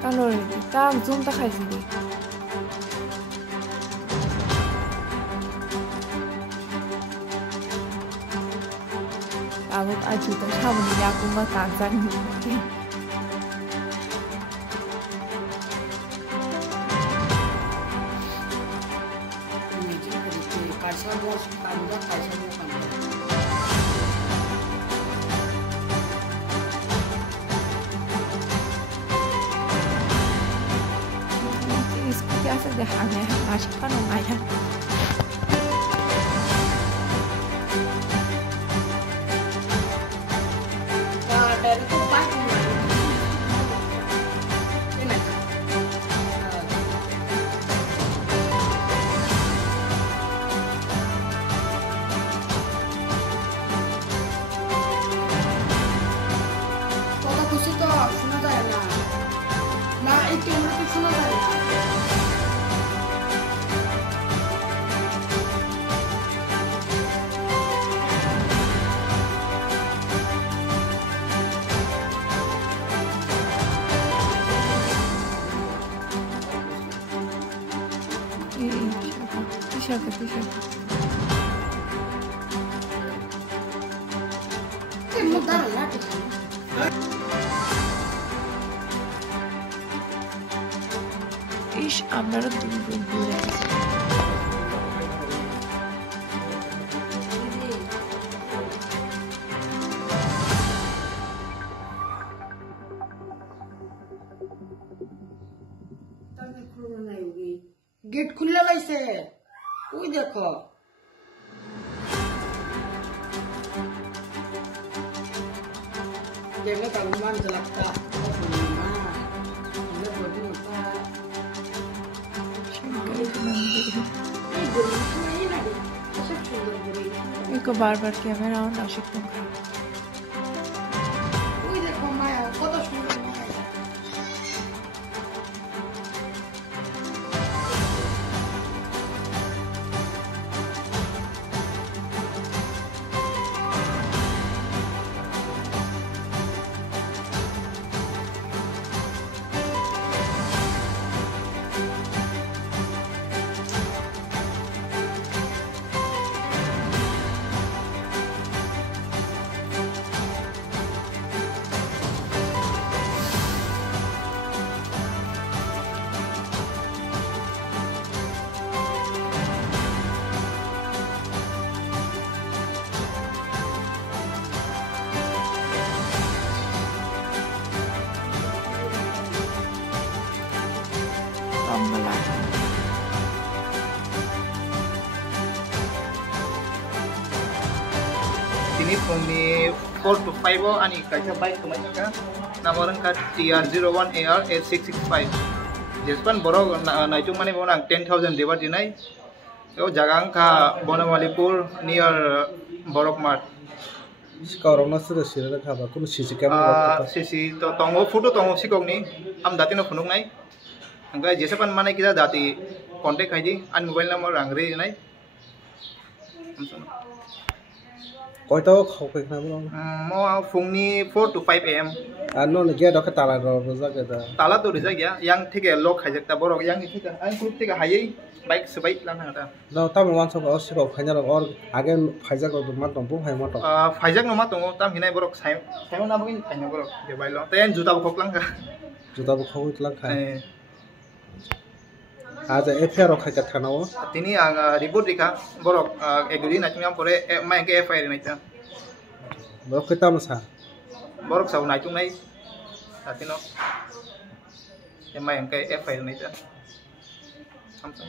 Kalau kita zoom tak hay sini. Aku aja tak tahu ni aku mah kangen ni. Isku biasa dah aneh, masih kan lumayan. Siapa? Ish, আমরা দূরে gate खुले वैसे कोई देखो देखने का अनुमान लगता इनको बार-बार कैमरा ऑन ना शकूं कोई देखो माया कत सुंदर Ini puni 4 to 5 ani kaisa bike kemana kan? Nama orang kan TR01AR 8665. Jespan borok na itu mana orang 10,000 dewa dinai. Yo jagang ka Bonamalipur near Borok Mart. Sekarang nasi resi ada apa? Kau sisi kamera. Sisi to tongo foto tongo sikong ni. Am dati no punung nai. Angka jesapan mana kita dati kontak aja. An mobile number angre nai. Kau tahu kau kenapa belum? Mau fungni 4 to 5 AM. Anu ni dia dah ketalan roza kita. Tala tu rizak ya, yang tiga lock hajak tak borok, yang itu kan, an grup tiga hayai, baik sebaik lah nada. Dah tahu mana sok orang sih kau hanya orang agen hajak orang tu matang pun hanya matang. Hajak nama tunggu, tam hinai borok saya mana mungkin hanya borok, dia baik loh. Tapi juta bukok lang kah? Juta bukok itu lang kah? Ada FIR orang hajak kan awak? Tini ribut dika borok, agree nanti yang pore, main ke FIR nanti. Borok kita masa? Borok sau nanti nai, tapi no, yang main ke FIR nanti. Sampai.